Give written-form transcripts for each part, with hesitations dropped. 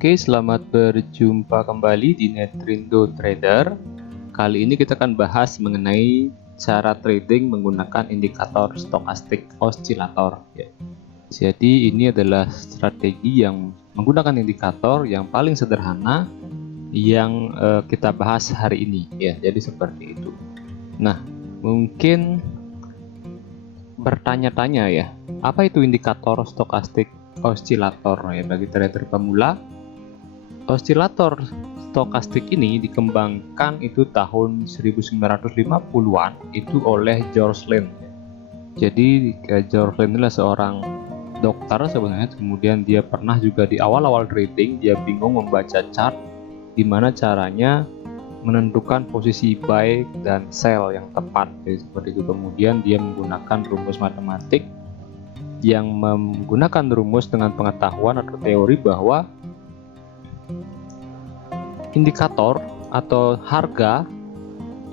Oke, selamat berjumpa kembali di Netrindo Trader. Kali ini kita akan bahas mengenai cara trading menggunakan indikator stokastik oscillator. Jadi ini adalah strategi yang menggunakan indikator yang paling sederhana yang kita bahas hari ini. Jadi seperti itu. Nah, mungkin bertanya-tanya apa itu indikator stokastik oscillator bagi trader pemula? Oscillator stokastik ini dikembangkan itu tahun 1950-an itu oleh George Lane. Jadi George Lane adalah seorang dokter sebenarnya, kemudian dia pernah juga di awal-awal trading dia bingung membaca chart gimana caranya menentukan posisi buy dan sell yang tepat. Jadi seperti itu, kemudian dia menggunakan rumus matematik yang menggunakan rumus dengan pengetahuan atau teori bahwa indikator atau harga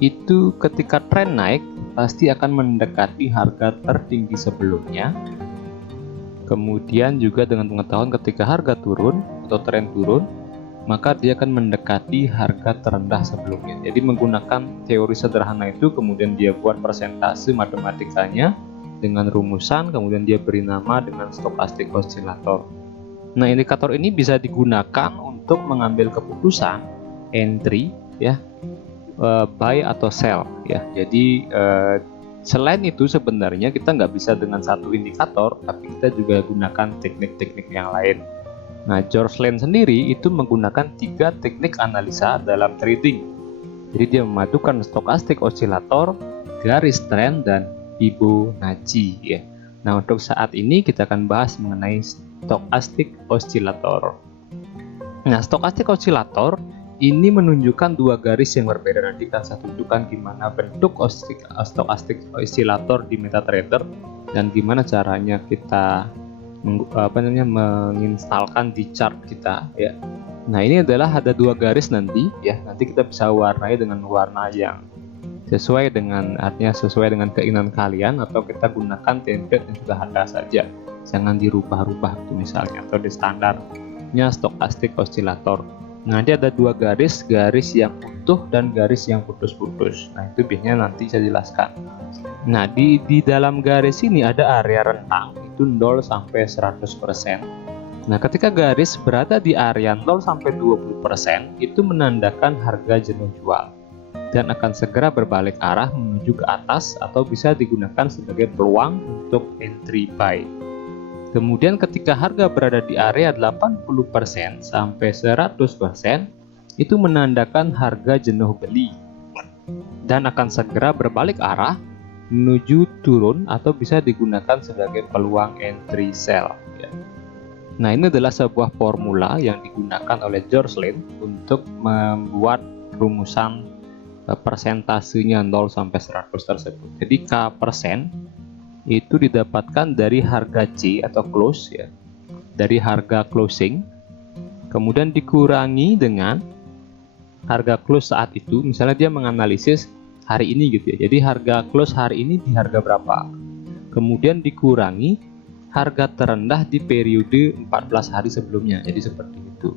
itu ketika tren naik pasti akan mendekati harga tertinggi sebelumnya. Kemudian juga dengan pengetahuan ketika harga turun atau tren turun, maka dia akan mendekati harga terendah sebelumnya. Jadi menggunakan teori sederhana itu, kemudian dia buat persentase matematikanya dengan rumusan, kemudian dia beri nama dengan stokastik oscillator. Nah, indikator ini bisa digunakan untuk mengambil keputusan entry buy atau sell Jadi selain itu sebenarnya kita nggak bisa dengan satu indikator, tapi kita juga gunakan teknik-teknik yang lain. Nah, George Lane sendiri itu menggunakan 3 teknik analisa dalam trading. Jadi dia memadukan stokastik oscillator, garis tren, dan Fibonacci Nah, untuk saat ini kita akan bahas mengenai stokastik oscillator. Nah, stokastik oscillator ini menunjukkan 2 garis yang berbeda. Nanti saya tunjukkan gimana bentuk stokastik oscillator di MetaTrader dan gimana caranya kita menginstalkan di chart kita Nah, ini adalah ada 2 garis nanti kita bisa warnai dengan warna yang sesuai dengan keinginan kalian, atau kita gunakan template yang sudah ada saja, jangan dirubah-rubah itu misalnya, atau di standarnya stokastik oscillator. Nah, dia ada 2 garis yang utuh dan garis yang putus-putus. Nah, itu biasanya nanti saya jelaskan. Nah, di dalam garis ini ada area rentang itu 0 sampai 100%. Nah, ketika garis berada di area 0 sampai 20%, itu menandakan harga jenuh jual dan akan segera berbalik arah menuju ke atas atau bisa digunakan sebagai peluang untuk entry buy. Kemudian ketika harga berada di area 80% sampai 100%, itu menandakan harga jenuh beli dan akan segera berbalik arah menuju turun atau bisa digunakan sebagai peluang entry sell. Nah, ini adalah sebuah formula yang digunakan oleh George Lane untuk membuat rumusan persentasenya 0 sampai 100 tersebut. Jadi K persen itu didapatkan dari harga C atau close dari harga closing, kemudian dikurangi dengan harga close saat itu. Misalnya dia menganalisis hari ini jadi harga close hari ini di harga berapa, kemudian dikurangi harga terendah di periode 14 hari sebelumnya, jadi seperti itu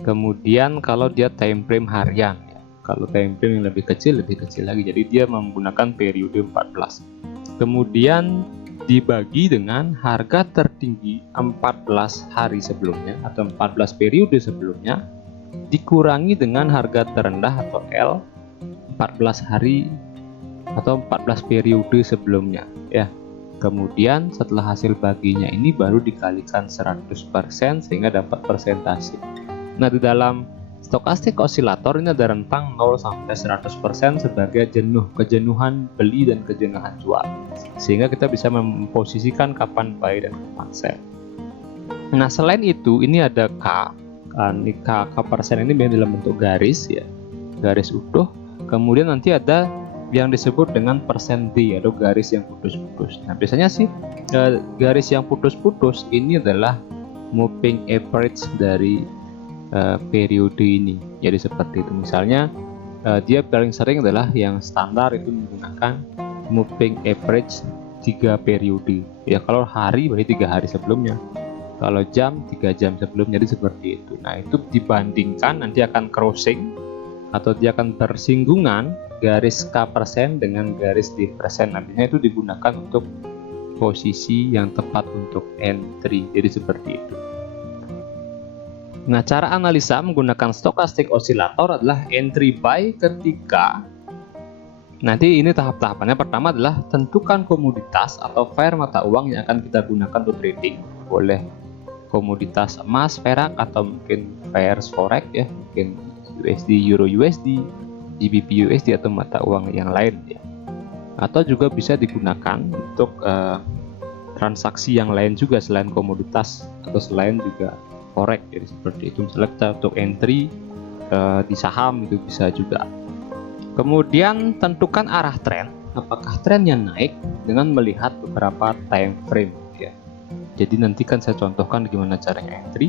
Kemudian kalau dia time frame harian, kalau time frame yang lebih kecil lagi, jadi dia menggunakan periode 14. Kemudian dibagi dengan harga tertinggi 14 hari sebelumnya atau 14 periode sebelumnya, dikurangi dengan harga terendah atau L 14 hari atau 14 periode sebelumnya Kemudian setelah hasil baginya ini baru dikalikan 100% sehingga dapat persentase. Nah, di dalam stokastik oscillator ini ada rentang 0 sampai 100% sebagai kejenuhan beli dan kejenuhan jual, sehingga kita bisa memposisikan kapan buy dan kapan sell. Nah, selain itu ini ada K persen ini dalam bentuk garis garis utuh. Kemudian nanti ada yang disebut dengan persen D atau garis yang putus-putus. Nah, biasanya sih garis yang putus-putus ini adalah moving average dari periode ini. Jadi seperti itu. Misalnya dia paling sering adalah yang standar itu menggunakan moving average 3 periode. Kalau hari berarti 3 hari sebelumnya. kalau jam 3 jam sebelumnya, jadi seperti itu. Nah, itu dibandingkan nanti akan crossing atau dia akan bersinggungan garis K persen dengan garis D persen. Nantinya itu digunakan untuk posisi yang tepat untuk entry, jadi seperti itu. Nah, cara analisa menggunakan stochastic oscillator adalah entry buy ketika nanti ini tahap-tahapannya. Pertama adalah tentukan komoditas atau pair mata uang yang akan kita gunakan untuk trading. Boleh komoditas emas, perak, atau mungkin pairs forex ya, mungkin USD, Euro USD, GBP USD, atau mata uang yang lain ya. Atau juga bisa digunakan untuk transaksi yang lain juga selain komoditas atau selain juga forex, jadi seperti itu. Misalnya kita untuk entry di saham itu bisa juga. Kemudian tentukan arah tren, apakah trennya naik dengan melihat beberapa time frame ya. Jadi nanti kan saya contohkan gimana caranya entry.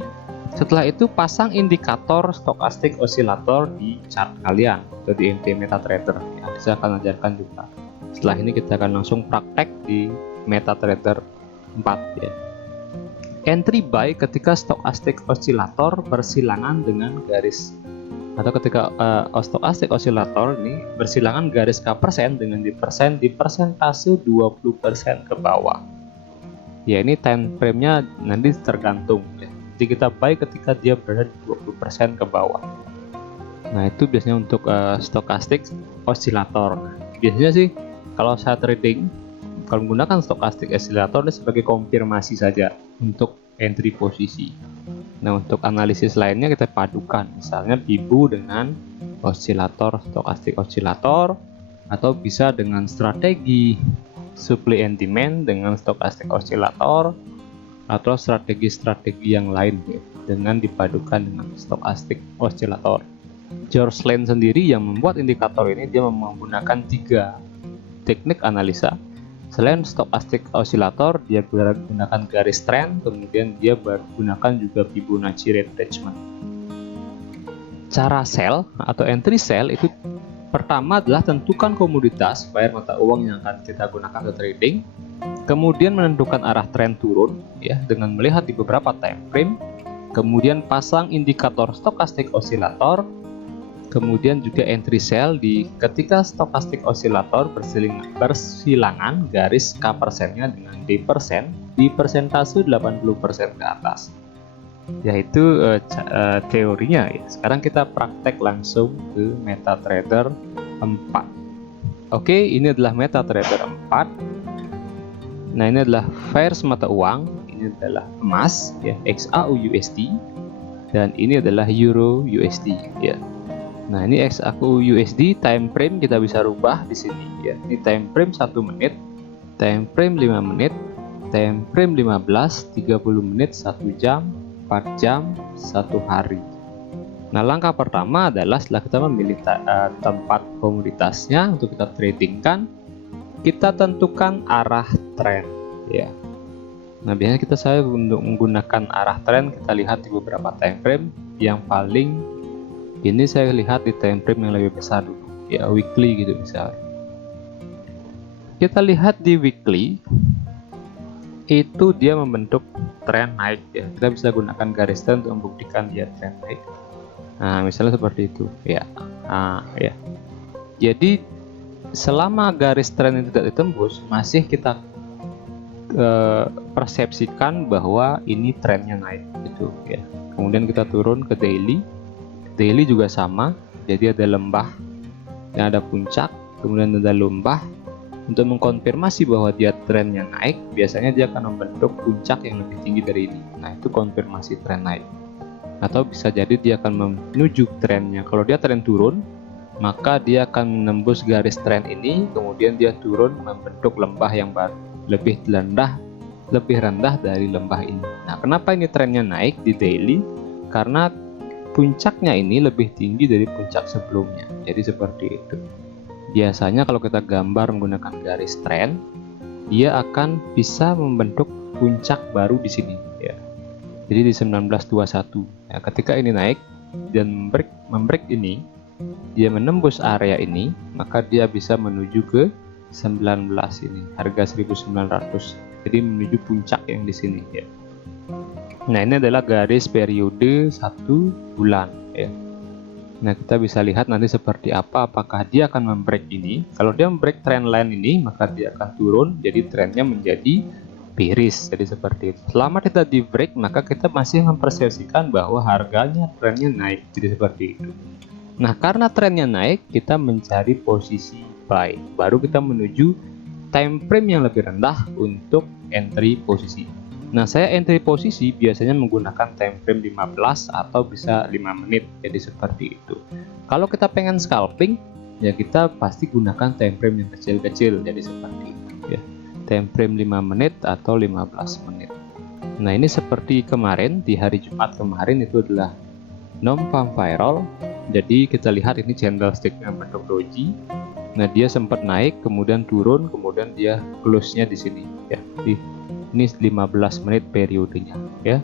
Setelah itu pasang indikator stochastic oscillator di chart kalian atau di MT MetaTrader ya. Saya akan ajarkan juga. Setelah ini kita akan langsung praktek di MetaTrader 4 ya. Entry buy ketika stochastic oscillator bersilangan dengan garis, atau ketika stochastic oscillator ini bersilangan garis K persen dengan di persentase 20% ke bawah. Ya, ini time frame-nya nanti tergantung ya. Jadi kita buy ketika dia berada di 20% ke bawah. Nah, itu biasanya untuk stochastic oscillator. Nah, biasanya sih kalau saya trading, kalau menggunakan stochastic oscillator ini sebagai konfirmasi saja untuk entry posisi. Nah, untuk analisis lainnya kita padukan, misalnya Bibu dengan osilator stochastic oscillator, atau bisa dengan strategi supply and demand dengan stochastic oscillator, atau strategi-strategi yang lain ya, dengan dipadukan dengan stochastic oscillator. George Lane sendiri yang membuat indikator ini, dia menggunakan 3 teknik analisa. Selain stochastic oscillator, dia gunakan garis trend, kemudian dia gunakan juga Fibonacci retracement. Cara sell atau entry sell itu pertama adalah tentukan komoditas pair mata uang yang akan kita gunakan ke trading, kemudian menentukan arah tren turun ya dengan melihat di beberapa time frame, kemudian pasang indikator stochastic oscillator, kemudian juga entry sell di ketika stochastic oscillator bersilangan garis K persennya dengan D persen di persentase 80% ke atas. Yaitu teorinya ya. Sekarang kita praktek langsung ke MetaTrader 4. Oke, ini adalah MetaTrader 4. Nah, ini adalah pairs mata uang, ini adalah emas ya, XAU USD, dan ini adalah Euro USD ya. Nah, ini XAU USD time frame kita bisa rubah di sini ya. Ini time frame 1 menit, time frame 5 menit, time frame 15, 30 menit, 1 jam, 4 jam, 1 hari. Nah, langkah pertama adalah setelah kita memilih tempat komoditasnya untuk kita tradingkan, kita tentukan arah tren ya. Nah, biasanya saya untuk menggunakan arah tren, kita lihat di beberapa time frame. Yang paling ini saya lihat di time frame yang lebih besar dulu ya, weekly gitu misalnya. Kita lihat di weekly itu dia membentuk tren naik ya. Kita bisa gunakan garis tren untuk membuktikan dia tren naik. Nah, misalnya seperti itu ya. Ya. Jadi selama garis tren itu tidak ditembus, masih kita persepsikan bahwa ini trennya naik gitu ya. Kemudian kita turun ke daily. Daily juga sama. Jadi ada lembah, yang ada puncak, kemudian ada lembah. Untuk mengkonfirmasi bahwa dia trennya naik, biasanya dia akan membentuk puncak yang lebih tinggi dari ini. Nah, itu konfirmasi tren naik. Atau bisa jadi dia akan menuju trennya. Kalau dia tren turun, maka dia akan menembus garis tren ini, kemudian dia turun membentuk lembah yang baru, lebih rendah dari lembah ini. Nah, kenapa ini trennya naik di daily? Karena puncaknya ini lebih tinggi dari puncak sebelumnya. Jadi seperti itu. Biasanya kalau kita gambar menggunakan garis tren, dia akan bisa membentuk puncak baru di sini ya. Jadi di 1921. Ya, ketika ini naik dan membreak ini, dia menembus area ini, maka dia bisa menuju ke 19 ini, harga 1900. Jadi menuju puncak yang di sini ya. Nah, ini adalah garis periode 1 bulan ya. Nah, kita bisa lihat nanti seperti apa, apakah dia akan membreak ini. Kalau dia membreak trend line ini, maka dia akan turun, jadi trennya menjadi bearish, jadi seperti itu. Selama kita di break, maka kita masih mempersepsikan bahwa harganya trennya naik, jadi seperti itu. Nah, karena trennya naik, kita mencari posisi buy, baru kita menuju time frame yang lebih rendah untuk entry posisi. Nah, saya entry posisi biasanya menggunakan time frame 15 atau bisa 5 menit, jadi seperti itu. Kalau kita pengen scalping, ya kita pasti gunakan time frame yang kecil-kecil, jadi seperti itu ya. Time frame 5 menit atau 15 menit. Nah, ini seperti kemarin, di hari Jumat kemarin itu adalah non-farm viral. Jadi kita lihat ini candlestick-nya bentuk doji. Nah, dia sempat naik, kemudian turun, kemudian dia close-nya di sini ya. Ini 15 menit periodenya ya.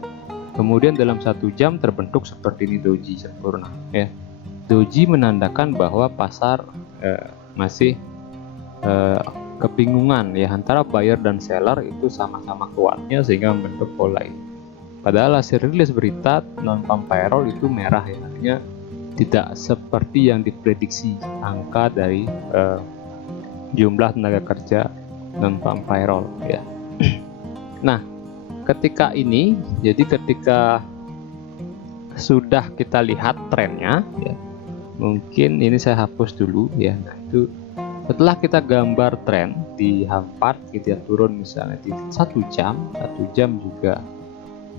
Kemudian dalam 1 jam terbentuk seperti ini doji sempurna ya. Doji menandakan bahwa pasar masih kebingungan ya, antara buyer dan seller itu sama-sama kuatnya sehingga membentuk pola ini. Padahal hasil rilis berita non-farm payroll itu merah ya, artinya tidak seperti yang diprediksi angka dari jumlah tenaga kerja non-farm payroll ya. Nah, ketika ini, jadi ketika sudah kita lihat trennya ya, mungkin ini saya hapus dulu ya. Nah, itu setelah kita gambar tren di H4, kita turun misalnya di 1 jam juga.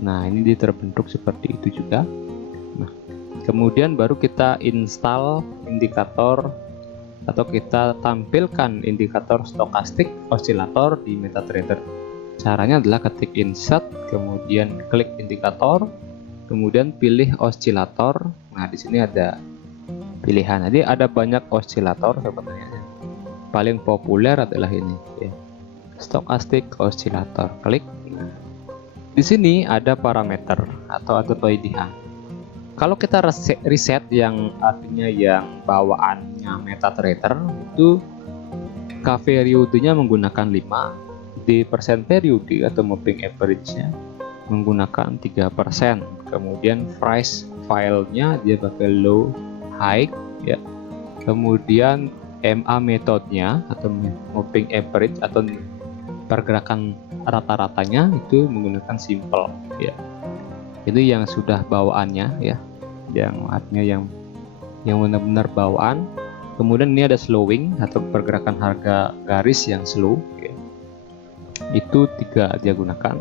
Nah, ini dia terbentuk seperti itu juga. Nah, kemudian baru kita install indikator atau kita tampilkan indikator stokastik osilator di MetaTrader. Caranya adalah ketik insert, kemudian klik indikator, kemudian pilih osilator. Nah, di sini ada pilihan. Jadi ada banyak osilator sebenarnya. Paling populer adalah ini ya. Stokastik osilator. Klik. Nah, di sini ada parameter atau ada pilihan. Kalau kita reset yang artinya yang bawaannya MetaTrader itu K periodenya menggunakan 5, D persen periode atau moving average-nya menggunakan 3%. Kemudian price filenya dia pakai low high ya. Kemudian MA metodenya atau moving average atau pergerakan rata-ratanya itu menggunakan simple ya. Itu yang sudah bawaannya ya, yang artinya yang benar-benar bawaan. Kemudian ini ada slowing atau pergerakan harga garis yang slow ya. Itu 3 dia gunakan.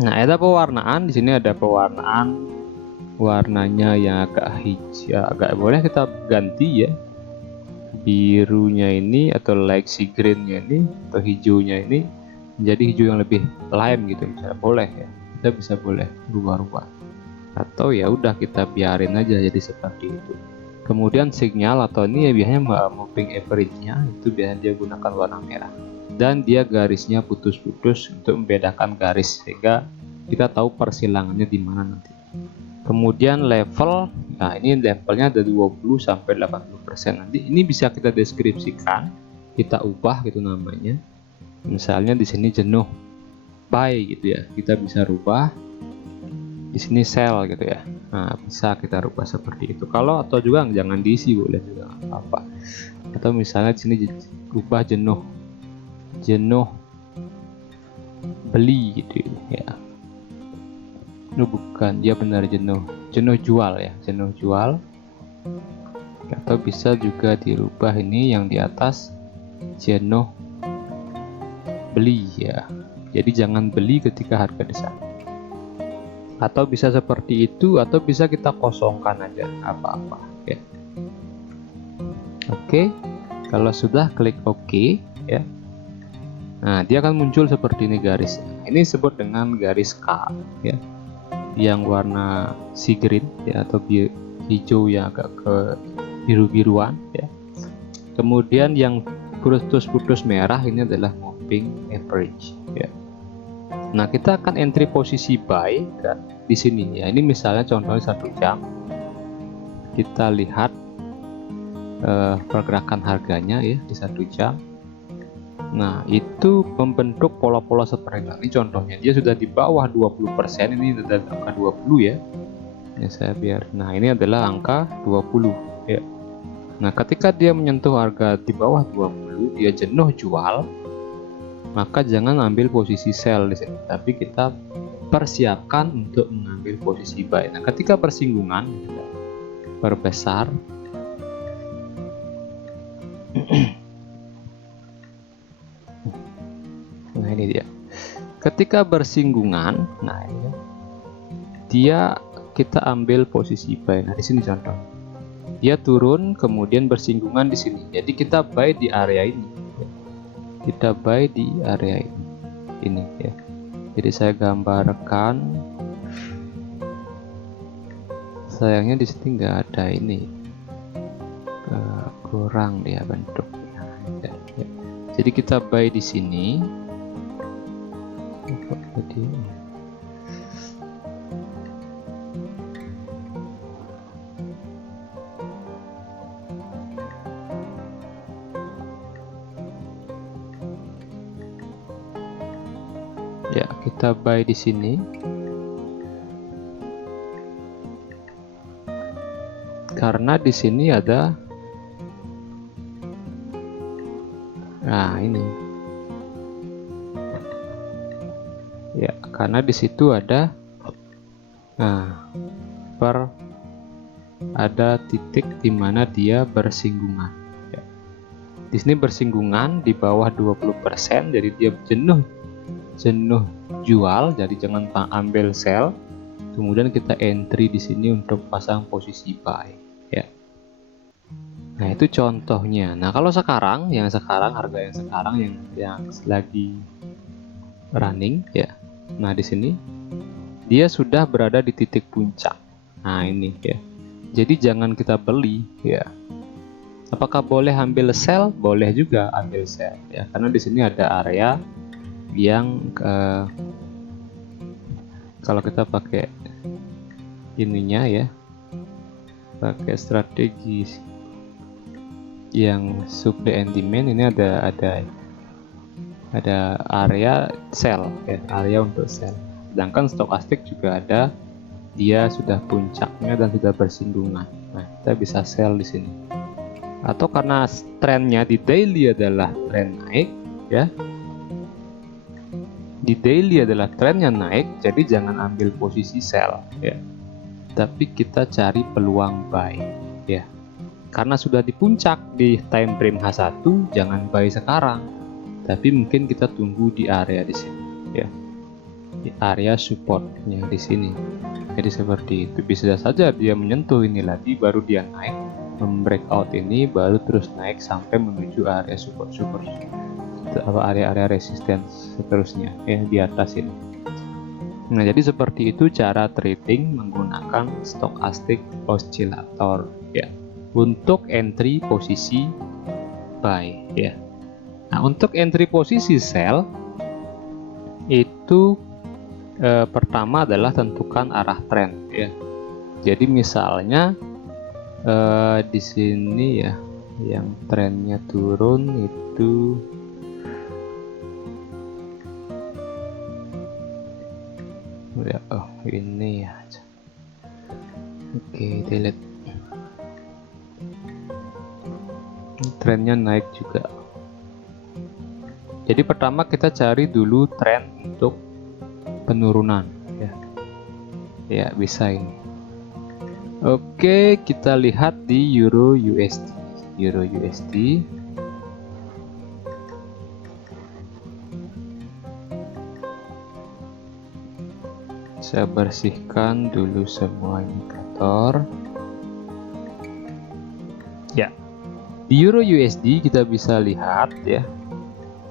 Nah, ada pewarnaan, di sini ada pewarnaan warnanya yang agak hijau, agak boleh kita ganti ya. Birunya ini atau light sea green-nya ini atau hijaunya ini menjadi hijau yang lebih lime gitu misalnya, boleh ya. Kita bisa boleh rubah-rubah atau ya udah kita biarin aja jadi seperti itu. Kemudian signal atau ini ya biasanya moving average-nya itu biasanya dia gunakan warna merah dan dia garisnya putus-putus untuk membedakan garis sehingga kita tahu persilangannya di mana nanti. Kemudian level, nah ini levelnya ada 20 sampai 80%. Nanti ini bisa kita deskripsikan, kita ubah gitu namanya. Misalnya di sini jenuh buy gitu ya, kita bisa rubah. Di sini sell gitu ya. Nah, bisa kita rubah seperti itu. Kalau atau juga jangan diisi boleh juga apa. Atau misalnya di sini ubah jenuh beli gitu ya. Ini bukan, dia benar jenuh jual ya, jenuh jual. Atau bisa juga dirubah ini yang di atas jenuh beli ya. Jadi jangan beli ketika harga di sana. Atau bisa seperti itu, atau bisa kita kosongkan aja apa-apa ya. Oke, kalau sudah klik OK ya. Nah, dia akan muncul seperti ini garis. Ini disebut dengan garis K ya. Yang warna sea green ya, atau hijau yang agak ke biru-biruan ya. Kemudian yang putus-putus merah ini adalah moving average ya. Nah, kita akan entry posisi buy kan di sini ya. Ini misalnya contohnya 1 jam. Kita lihat pergerakan harganya ya di 1 jam. Nah, itu membentuk pola-pola seperti ini. Contohnya dia sudah di bawah 20%, ini ada angka 20 ya. Ini saya biar. Nah, ini adalah angka 20 ya. Nah, ketika dia menyentuh harga di bawah 20, dia jenuh jual, maka jangan ambil posisi sell di sini, tapi kita persiapkan untuk mengambil posisi buy. Nah, ketika persinggungan berbesar nah ini dia. Ketika bersinggungan, nah ini dia kita ambil posisi buy. Nah, di sini contoh. Dia turun kemudian bersinggungan di sini. Jadi kita buy di area ini. Kita buy di area ini. Ini ya. Jadi saya gambarkan. Sayangnya di sini nggak ada ini. Kurang dia bentuknya. Ya. Jadi kita buy di sini. Jadi ya, kita buy di sini. Karena di sini ada, nah ini ya, karena di situ ada, nah ada titik di mana dia bersinggungan ya. Di sini bersinggungan di bawah 20%, jadi dia jenuh jual, jadi jangan ambil sell. Kemudian kita entry di sini untuk pasang posisi buy ya. Nah, itu contohnya. Nah, kalau sekarang harga yang sekarang yang lagi running ya. Nah, di sini dia sudah berada di titik puncak. Nah, ini ya. Jadi jangan kita beli ya. Apakah boleh ambil sell? Boleh juga ambil sell ya, karena di sini ada area yang kalau kita pakai ininya ya, pakai strategi yang supply and demand, ini ada area sell ya, area untuk sell. Sedangkan stokastik juga ada, dia sudah puncaknya dan sudah bersinggungan. Nah, kita bisa sell di sini. Atau karena trennya di daily adalah tren naik ya, di daily adalah trennya naik, jadi jangan ambil posisi sell ya, tapi kita cari peluang buy ya. Karena sudah di puncak di time frame H1, jangan buy sekarang, tapi mungkin kita tunggu di area di sini ya, di area supportnya di sini. Jadi seperti itu, bisa saja dia menyentuh ini lagi, baru dia naik, membreakout ini, baru terus naik sampai menuju area support atau area resistance seterusnya ya di atas ini. Nah, jadi seperti itu cara trading menggunakan stokastik oscillator ya, untuk entry posisi buy ya. Nah, untuk entry posisi sell itu pertama adalah tentukan arah tren ya. Jadi misalnya di sini ya, yang trennya turun itu ya, oh ini ya, oke, delete. Trennya naik juga. Jadi pertama kita cari dulu tren untuk penurunan ya. Ya, bisa ini. Oke, kita lihat di Euro USD. Euro USD. Saya bersihkan dulu semua indikator. Ya, di Euro USD kita bisa lihat ya.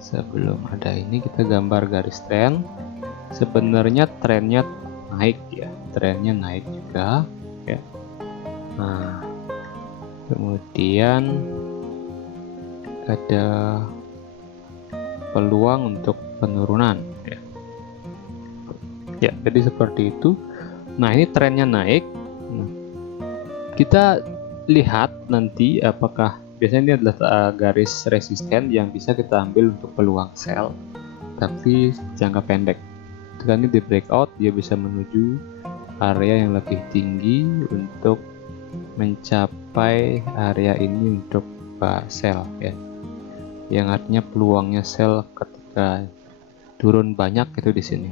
Sebelum ada ini kita gambar garis tren. Sebenarnya trennya naik ya, trennya naik juga ya. Nah, kemudian ada peluang untuk penurunan ya. Ya, jadi seperti itu. Nah, ini trennya naik. Nah, kita lihat nanti apakah biasanya ini adalah garis resisten yang bisa kita ambil untuk peluang sell tapi jangka pendek. Ketika ini di breakout, dia bisa menuju area yang lebih tinggi untuk mencapai area ini untuk sell ya, yang artinya peluangnya sell ketika turun banyak itu di sini.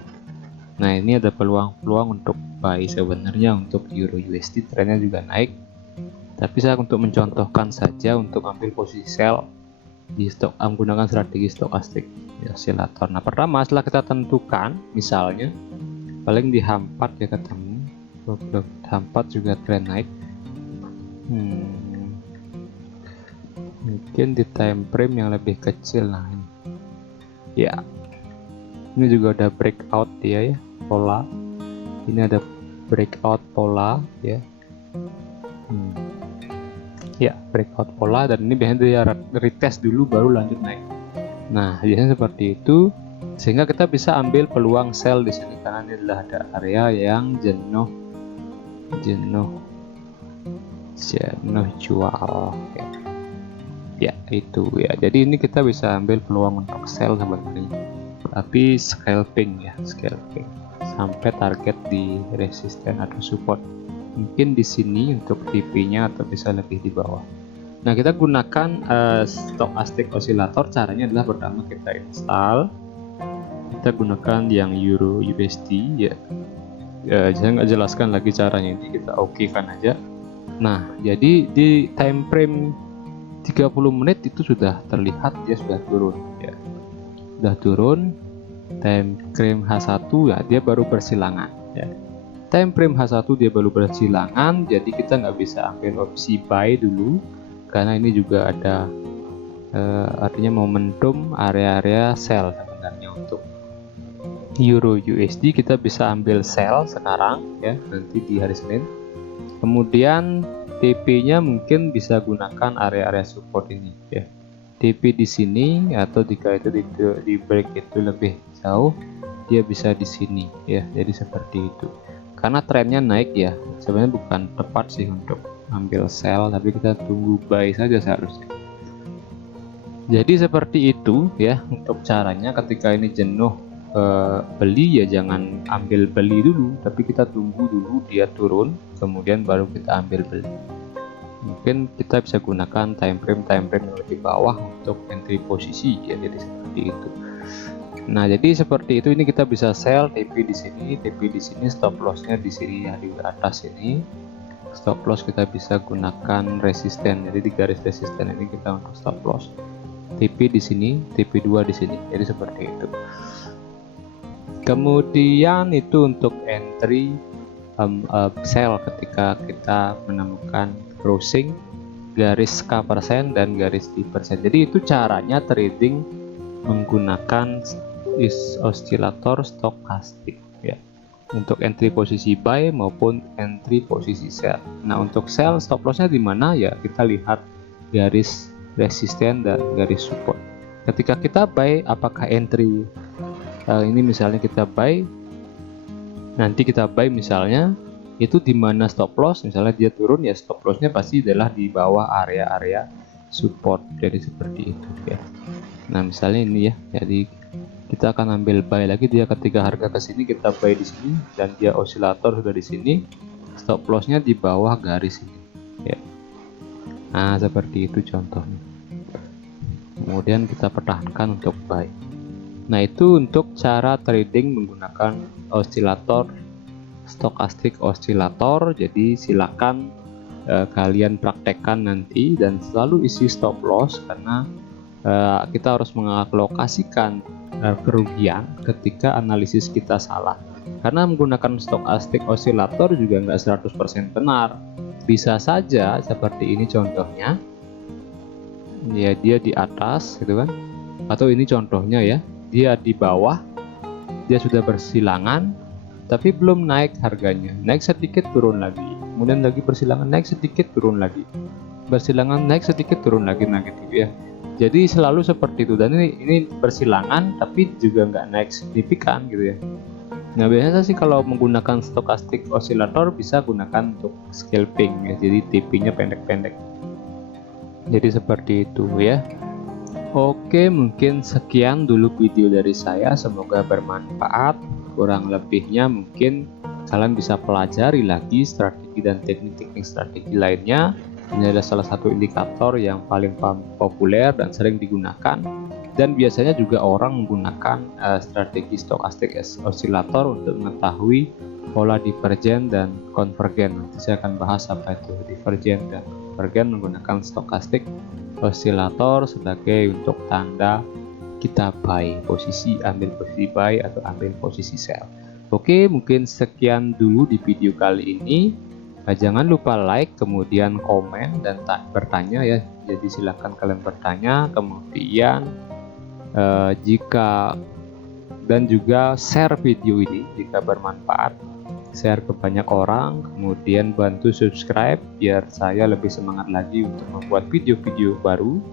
Nah, ini ada peluang untuk buy sebenarnya untuk Euro USD, trennya juga naik. Tapi saya untuk mencontohkan saja untuk ambil posisi sell di stok, menggunakan strategi stokastik osilator. Nah, pertama setelah kita tentukan, misalnya paling di H4 ya ketemu, H4 juga tren naik. Mungkin di time frame yang lebih kecil. Nah, ini ya, ini juga ada breakout dia ya, pola. Ini ada breakout pola ya. Ya, breakout pola, dan ini biasanya dia retest dulu baru lanjut naik. Nah, biasanya seperti itu, sehingga kita bisa ambil peluang sell di sini karena ini adalah ada area yang jenuh jual ya itu ya. Jadi ini kita bisa ambil peluang untuk sell sebenarnya, tapi scalping sampai target di resisten atau support mungkin di sini untuk TP-nya atau bisa lebih di bawah. Nah, kita gunakan stochastic oscillator. Caranya adalah pertama kita install, kita gunakan yang Euro USD ya. Saya nggak jelaskan lagi caranya, ini kita kan aja. Nah, jadi di time frame 30 menit itu sudah terlihat dia sudah turun ya. Sudah turun. Time frame H1 ya, dia baru bersilangan ya. Time frame H1 dia baru bersilangan, jadi kita nggak bisa ambil opsi buy dulu karena ini juga ada artinya momentum area-area sell sebenarnya. Untuk Euro USD kita bisa ambil sell sekarang ya, nanti di hari Senin. Kemudian TP-nya mungkin bisa gunakan area-area support ini ya. TP di sini, atau jika itu di break itu lebih jauh, dia bisa di sini ya. Jadi seperti itu. Karena trennya naik ya, sebenarnya bukan tepat sih untuk ambil sell, tapi kita tunggu buy saja seharusnya. Jadi seperti itu ya untuk caranya. Ketika ini jenuh beli ya jangan ambil beli dulu, tapi kita tunggu dulu dia turun, kemudian baru kita ambil beli. Mungkin kita bisa gunakan time frame yang lebih bawah untuk entry posisi ya, jadi seperti itu. Nah, jadi seperti itu. Ini kita bisa sell TP di sini, stop lossnya di sini ya, di atas ini. Stop loss kita bisa gunakan resisten, jadi di garis resisten ini kita untuk stop loss. TP di sini, TP2 di sini, jadi seperti itu. Kemudian itu untuk entry sell ketika kita menemukan crossing garis K persen dan garis T persen. Jadi itu caranya trading menggunakan oscillator stokastik ya, untuk entry posisi buy maupun entry posisi sell. Nah, untuk sell stop lossnya di mana ya, kita lihat garis resisten dan garis support. Ketika kita buy, apakah entry ini misalnya kita buy, nanti kita buy misalnya itu di mana stop loss, misalnya dia turun ya, stop lossnya pasti adalah di bawah area-area support. Jadi seperti itu ya. Nah, misalnya ini ya, jadi kita akan ambil buy lagi dia ketika harga ke sini, kita buy di sini dan dia osilator sudah di sini, stop lossnya di bawah garis ini ya. Nah, seperti itu contohnya. Kemudian kita pertahankan untuk buy. Nah, itu untuk cara trading menggunakan osilator stokastik oscillator. Jadi silakan kalian praktekkan nanti dan selalu isi stop loss, karena kita harus mengalokasikan kerugian ketika analisis kita salah. Karena menggunakan stokastik oscillator juga nggak 100% benar. Bisa saja seperti ini contohnya ya, dia di atas gitu kan, atau ini contohnya ya, dia di bawah, dia sudah bersilangan tapi belum naik harganya, naik sedikit turun lagi, kemudian lagi bersilangan naik sedikit turun lagi, bersilangan naik sedikit turun lagi, nah gitu ya. Jadi selalu seperti itu, dan ini bersilangan tapi juga nggak naik signifikan gitu ya. Nah, biasanya sih kalau menggunakan stokastik oscillator bisa gunakan untuk scalping ya, jadi TP-nya pendek-pendek. Jadi seperti itu ya. Oke, mungkin sekian dulu video dari saya, semoga bermanfaat. Kurang lebihnya mungkin kalian bisa pelajari lagi strategi dan teknik-teknik strategi lainnya. Ini adalah salah satu indikator yang paling populer dan sering digunakan, dan biasanya juga orang menggunakan strategi stokastik osilator untuk mengetahui pola divergen dan konvergen. Nanti saya akan bahas apa itu divergen dan konvergen menggunakan stokastik osilator sebagai untuk tanda kita buy, ambil posisi buy atau ambil posisi sell. Oke, mungkin sekian dulu di video kali ini. Jangan lupa like, kemudian komen dan bertanya ya. Jadi silakan kalian bertanya, kemudian jika dan juga share video ini jika bermanfaat. Share ke banyak orang, kemudian bantu subscribe biar saya lebih semangat lagi untuk membuat video-video baru.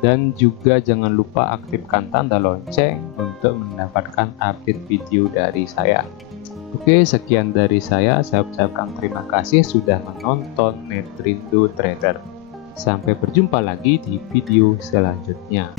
Dan juga jangan lupa aktifkan tanda lonceng untuk mendapatkan update video dari saya. Oke, sekian dari saya ucapkan terima kasih sudah menonton Netrindo Trader. Sampai berjumpa lagi di video selanjutnya.